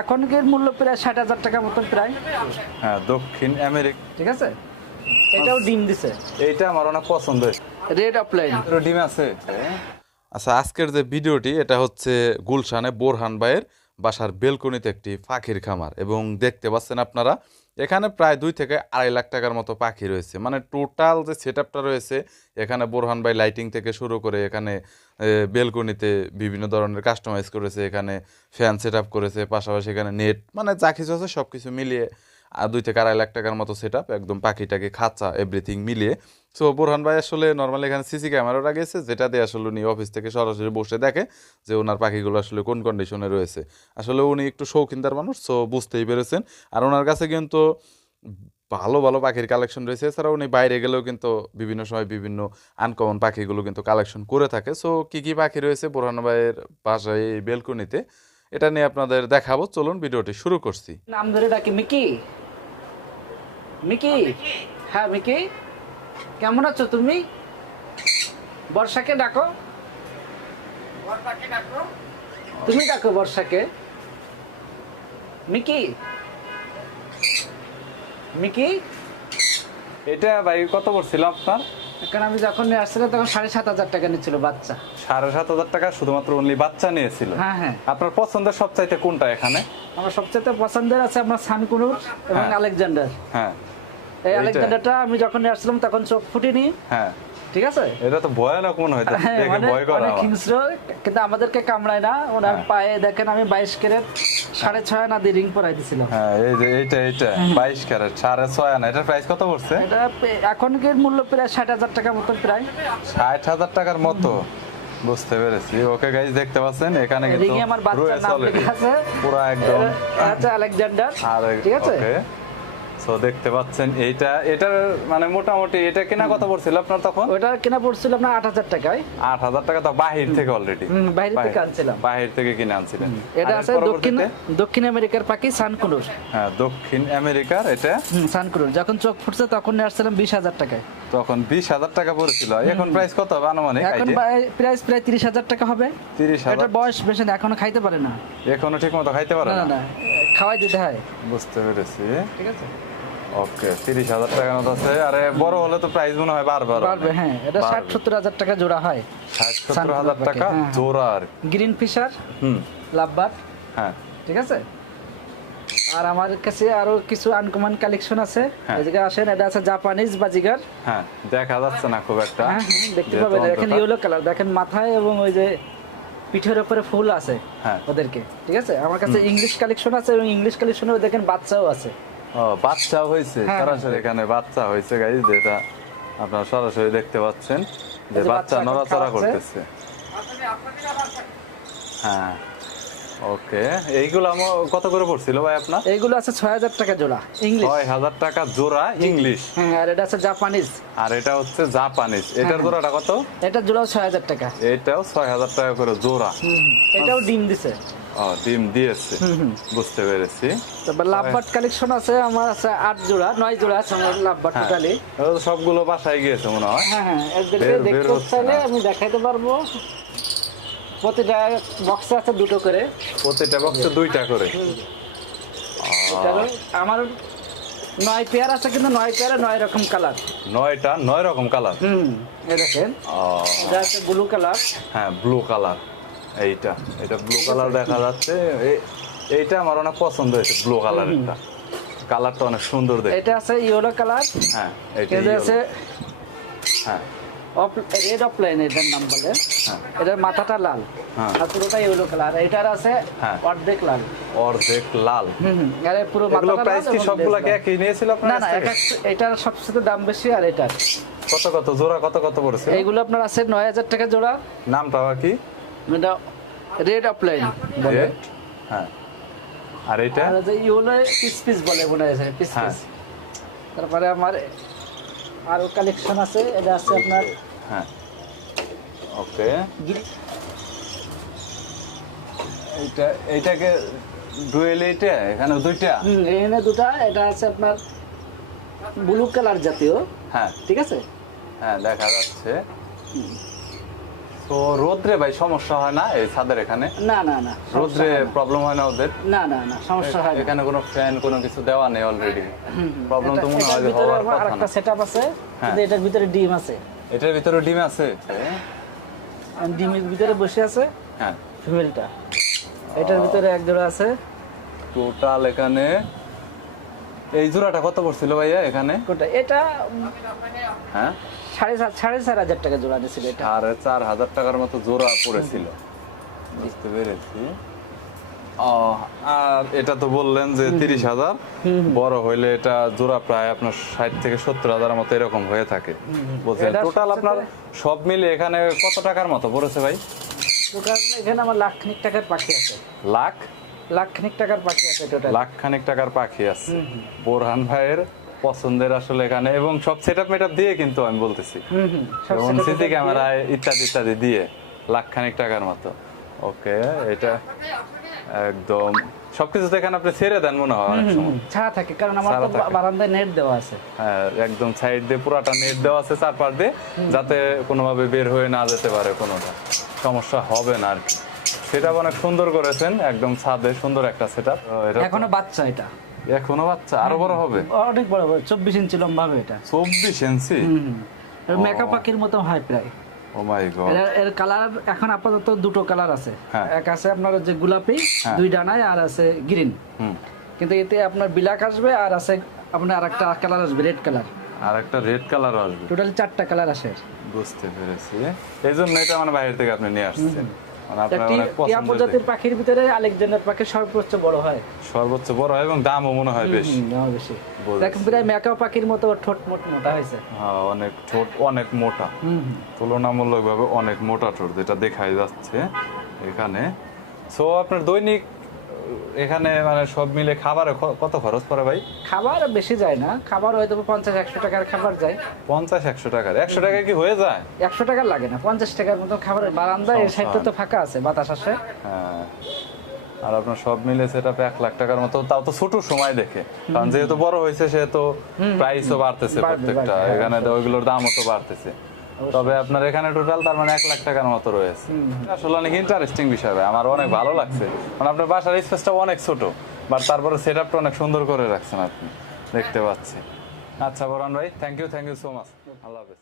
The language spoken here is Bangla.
এখনকার মূল্য প্রায় 60,000 টাকা মতন প্রায়। হ্যাঁ, দক্ষিণ আমেরিকা। ঠিক আছে, এটাও ডিম দিছে, এইটা আমার অনেক পছন্দ হয়েছে। রেড অফলাইন ডিম আছে। আচ্ছা, আজকের যে ভিডিওটি এটা হচ্ছে গুলশানে বোরহান ভাইয়ের বাসার বেলকনিতে একটি পাখির খামার, এবং দেখতে পাচ্ছেন আপনারা এখানে প্রায় 2 থেকে 2.5 লাখ টাকার মতো পাখি রয়েছে। মানে টোটাল যে সেট আপটা রয়েছে এখানে বোরহান ভাই লাইটিং থেকে শুরু করে এখানে বেলকনিতে বিভিন্ন ধরনের কাস্টমাইজ করেছে, এখানে ফ্যান সেট আপ করেছে, পাশাপাশি এখানে নেট, মানে যা কিছু আছে সব কিছু মিলিয়ে 2 থেকে 2.5 লাখ টাকার মতো সেট আপ, একদম পাখিটাকে খাঁচা এভরিথিং মিলিয়ে। সো বোরহান ভাই আসলে নর্মালি এখানে সিসি ক্যামেরা লাগিয়েছে, যেটা দিয়ে আসলে উনি অফিস থেকে সরাসরি বসে দেখে যে ওনার পাখিগুলো আসলে কোন কন্ডিশনে রয়েছে। আসলে উনি একটু শৌখিনদার মানুষ, সো বুঝতেই পেরেছেন। আর ওনার কাছে কিন্তু ভালো ভালো পাখির কালেকশন রয়েছে। এছাড়াও উনি বাইরে গেলেও কিন্তু বিভিন্ন সময় বিভিন্ন আনকমন পাখিগুলো কিন্তু কালেকশন করে থাকে। সো কী কী পাখি রয়েছে বোরহান ভাইয়ের বাসায় এই বেলকনিতে, এটা নিয়ে আপনাদের দেখাবো। চলুন ভিডিওটি শুরু করছি। নাম ধরে ডাকি মিকি। মিকি, হ্যাঁ মিকি, কেমন আছো তুমি? বর্ষাকে ডাকো, তুমি ডাকো বর্ষাকে। Mickey, Mickey. এটা ভাই কত পড়ছিল আপনার? এখন আমি যখন নিয়ে আসছিলাম তখন 7,500 টাকা নিচ্ছিল বাচ্চা। 7,500 টাকা শুধুমাত্র অনলি বাচ্চা নিয়েছিল? হ্যাঁ হ্যাঁ। আপনার পছন্দের সবচাইতে কোনটা এখানে? আমার সবচেয়ে পছন্দের আছে আমার সানকুনুর এবং হ্যাঁ। আলেকজান্ডার। হ্যাঁ, এই আলেকজান্ডারটা আমি যখন নিয়ে আসছিলাম তখন চোখ ফুটিনি। হ্যাঁ, ঠিক আছে। এটা তো ভয়ানক মনে হইতো, হ্যাঁ, দেখে মানে ভয় করা অনেক আমার। হিংস্র, কিন্তু আমাদেরকে কামড়ায় না। ওনার হ্যাঁ। পায়ে দেখেন আমি 22 ক্যারেট 6.5 আনা দিয়ে রিং পরাই দিছিল। হ্যাঁ, এই যে এইটা 22 ক্যারেট 6.5 আনা, এটার প্রাইস কত পড়ছে? এটা এখনকার মূল্য প্রায় 60,000 টাকা মতন প্রায়। 60,000 টাকার মতো, বুঝতে পেরেছি। ওকে গাইস, দেখতে পাচ্ছেন এখানে কিন্তু রিং এ আমার বাচ্চার রয়েছে নাম অলরেডি লেখা আছে, পুরো একদম। আচ্ছা আলেকজান্ডার। আর ঠিক আছে। ওকে, সো দেখতে পাচ্ছেন এটার মানে মোটামুটি এটা কেনা কত পড়ছিল আপনার তখন? ওটা কেনা পড়ছিল আপনার 8,000 টাকায়। 8,000 টাকা তো বাহির থেকে অলরেডি? বাইরে থেকে আনছিলাম। বাহির থেকে কিনে আনছিলেন। এটা আর আছে দক্ষিণ আমেরিকার পাখি সানকুনুর। হ্যাঁ, দক্ষিণ আমেরিকার এটা সানকুনুর। যখন চোখ ফুটছে তখন নিয়ে আসছিলাম 20,000 টাকায়। তখন 20,000 টাকা পড়ছিল। এখন প্রাইস কত হবে আনুমানিক? এখন প্রাইস প্রায় 30,000 টাকা হবে। 30,000? এটা বয়স বেশি না, এখনো খাইতে পারে না। এখনো ঠিক মতো খাইতে পারে না না? না, খাওয়াই দিতে হয়। বুঝতে পেরেছি। ঠিক আছে। ওকে, 30,000 টাকার মতো আছে। আরে বড় হলে তো প্রাইস মনে হয় বাড়বে। হ্যাঁ, এটা 60-70 টাকা জোড়া হয়। 60-70,000 টাকা জোড়া। আর গ্রিন ফিশার, লাভবার্ড। হ্যাঁ, ঠিক আছে। আর আমার কাছে আরো কিছু আনকমন কালেকশন আছে। হ্যাঁ। এদিকে আসেন, এটা আছে জাপানিজ বাজিগার। হ্যাঁ, দেখা যাচ্ছে না খুব একটা। হ্যাঁ হ্যাঁ, দেখতে যেহেতু পাবেন। দেখেন অন্ধকার। ইয়েলো কালার, দেখেন মাথায় এবং ওই যে পিঠের উপরে ফুল আছে হ্যাঁ। ওদেরকে। ঠিক আছে। আমার কাছে ইংলিশ কালেকশন আছে, এবং ইংলিশ কালেকশনেও দেখেন বাচ্চাও আছে। ও, বাচ্চা হয়েছে হ্যাঁ। সরাসরি এখানে বাচ্চা হয়েছে গাইস, যেটা আপনারা সরাসরি দেখতে পাচ্ছেন যে এই যে বাচ্চা বাচ্চা এখন নড়াচড়া খাওয়াচ্ছে। করতেছে। হ্যাঁ, ওকে। এইগুলো কত করে পড়ছিল ভাই আপনার? এইগুলো আছে 6,000 টাকা জোড়া ইংলিশ। 6,000 টাকা জোড়া ইংলিশ। হ্যাঁ, আর এটা আছে জাপানিজ। আর এটা হচ্ছে জাপানিজ। এটার জোড়াটা কত? এটা জোড়াও 6,000 টাকা। এটাও 6,000 টাকা করে জোড়া। এটাও ডিম দিছে। ও, ডিম দিয়েছে, বুঝতে পেরেছি। তারপর লাভবার্ড কালেকশন আছে আমার, আছে 8 জোড়া 9 জোড়া আছে আমার লাভবার্ড হ্যাঁ, টোটালি। এটা তো সবগুলো বাসায় গিয়েছে মনে হয়। হ্যাঁ হ্যাঁ, এদেরকে বের দেখতে হচ্ছে চাইলে না। আমি দেখাইতে পারবো। প্রতিটা বক্সে আছে 2টো করে। প্রতিটা বক্সে 2টা করে। এটারও আমার 9 পেয়ার আছে, কিন্তু 9 পেয়ারে 9 রকম কালার। 9টা 9 রকম কালার। এই দেখেন, এটা আছে ব্লু কালার। হ্যাঁ, ব্লু কালার। এটা ব্লু কালার দেখা যাচ্ছে। এইটা আমার অনেক পছন্দ হয়েছে, ব্লু কালারটা। কালারটা অনেক সুন্দর দেখতে। এটা আছে ইয়েলো কালার। হ্যাঁ, এটা এটা আছে হ্যাঁ রেড অফলাইন, এটার নাম বলে। হ্যাঁ। এটার মাথাটা লাল, হ্যাঁ। আর পুরোটা ইয়েলো কালার। এটার আছে হ্যাঁ। অর্ধেক লাল। অর্ধেক লাল। আরে পুরো এগুলো মাথাটা প্রাইস লাল কি এবং সবগুলা লেজ লাল। একই নিয়েছিল আপনার না কাছ না, থেকে? এটার সবচেয়ে দাম বেশি, আর এটার কত কত জোড়া, কত কত পড়েছে? এইগুলো আপনার আছে 9,000 টাকা জোড়া। নামটা কি? এটা রেড অফলাইন বলে। রেড। হ্যাঁ, আর এটা? আর যে ইয়েলো পিস পিস বলে মনে হয়, পিস হ্যাঁ। পিস। তারপরে আমার আরো কালেকশন আছে। এটা আছে আপনার হ্যাঁ, ওকে। এইটাকে ডুয়েল, এইটা এখানে 2টা। এখানে 2টা। এটা আছে আপনার ব্লু কালার জাতীয়। হ্যাঁ ঠিক আছে। হ্যাঁ, দেখা যাচ্ছে। তো রোদ্রে ভাই সমস্যা হয় না এই ছাদের এখানে? না না না, সমস্যা রোদ্রে হয় না। প্রবলেম হয় না ওদের? না না না, সমস্যা হয় না। এখানে কোনো ফ্যান কোনো কিছু দেওয়া নেই অলরেডি, প্রবলেম তো মনে হয় যে ভিতরে হওয়ার কথা আরেকটা না। সেটআপ আছে, হ্যাঁ। কিন্তু এটার ভিতরে ডিম আছে। এটার ভিতরে ডিম আছে? ডিমের ভিতরে বসে আছে হ্যাঁ। ফিমেলটা। এটার ভিতরে এক জোড়া আছে। টোটাল এখানে এই জোড়াটা কত পড়ছিল ভাইয়া এখানে? কোনটা? এটা হ্যাঁ, 4,500 টাকা জোড়া দিছিল এটা। 4,500 টাকার মতো জোড়া পড়েছিল, বুঝতে পেরেছি। আর এটা তো বললেন যে 30,000, বড় হইলে এটা জোড়া প্রায় আপনার 60 থেকে 70,000 মতো এরকম হয়ে থাকে বলছেন। এটা টোটাল আপনার সবচেয়ে- সব মিলে এখানে কত টাকার মতো পড়েছে ভাই? টোটাল এখানে আমার লাখখানিক টাকার পাখি আছে। লাখখানিক টাকার পাখি আছে টোটাল। লাখখানিক টাকার পাখি আছে বোরহান ভাইয়ের পছন্দের আসলে এখানে, এবং সব সেটআপ মেটআপ দিয়ে কিন্তু আমি বলতেছি, সব যেমন setup সিসি দিয়ে- ক্যামেরা ইত্যাদি ইত্যাদি দিয়ে লাখখানিক টাকার মতো। ওকে, এটা একদম সবকিছু তো এখানে আপনি ছেড়ে দেন মনে হয় অনেক সময়। ছাড়া থাকে, কারণ আমার ছাড়া তো থাকে। বারান্দায় নেট দেওয়া আছে। হ্যাঁ, একদম সাইড দিয়ে পুরাটা নেট দেওয়া আছে চারপাশ দিয়ে, যাতে কোনোভাবে বের হয়ে না যেতে পারে, কোনোটা সমস্যা হবে না আর কি। সেটা অনেক সুন্দর করেছেন, একদম ছাদে সুন্দর একটা সেটআপ। এখনো বাচ্চা এটা, এখনো বাচ্চা, আরো বড় হবে? অনেক বড় বড়, 24 ইঞ্চি লম্বা হবে এটা। 24 ইঞ্চি? মেকআপ পাখির মতো হয় প্রায়। ও মাই গড। এর কালার এখন আপাতত দুটো কালার আছে। হ্যাঁ। এক আছে আপনার যে গোলাপি হ্যাঁ। 2 ডানায়, আর আছে গ্রিন। কিন্তু এতে আপনার বিলাক আসবে, আর আছে আপনার আরেকটা কালার আসবে রেড কালার। আর একটা রেড কালার আসবে? টোটাল 4টা কালার আসে। বুঝতে পেরেছি, এই জন্য এটা মানে বাইরে থেকে আপনি নিয়ে আসছেন, মানে আপনার অনেক টিয়া পছন্দের প্রজাতির পাখির ভিতরে আলেকজান্ডার পাখি সর্বোচ্চ বড় হয়। সর্বোচ্চ বড় হয়, এবং দামও মনে হয় বেশি। দাম বেশি। বুঝেছি। দেখেন প্রায় মেকআপ পাখির মতো ওর ঠোঁট মোটা হয়েছে। হ্যাঁ, অনেক ঠোঁট অনেক মোটা, তুলনামূলকভাবে অনেক মোটা ঠোঁট, যেটা দেখাই যাচ্ছে এখানে। সো আপনার দৈনিক এখানে মানে সব মিলে খাবারে কত খরচ পড়ে ভাই? খাবার বেশি যায় না, খাবার হয়তো 50-100 টাকার খাবার যায়। 50-100 টাকার? 100 টাকায় কি হয়ে যায়? 100 টাকার লাগে না, 50 টাকার মতো খাবারের বারান্দা। এই সাইডটা তো ফাঁকা আছে, বাতাস আসে। হ্যাঁ, আর আপনার সব মিলে সেটা 1 লাখ টাকার মতো, তাও তো ছোট সময় দেখে, কারণ যেহেতু বড় হয়েছে সেহেতু প্রাইসও বাড়তেছে প্রত্যেকটা, বাড়বে, এখানে তো ওইগুলোর দামও তো বাড়তেছে। তবে আপনার এখানে টোটাল তার মানে 1 লাখ টাকার মতো রয়েছে। আসলে অনেক ইন্টারেস্টিং বিষয় ভাই, আমার অনেক ভালো লাগছে। মানে আপনার বাসার স্পেসটা অনেক ছোট, বাট তারপরে সেটআপটা অনেক সুন্দর করে রাখছেন আপনি, দেখতে পাচ্ছি। আচ্ছা বোরহান ভাই, থ্যাংক ইউ সো মাচ, আল্লাহ হাফেজ।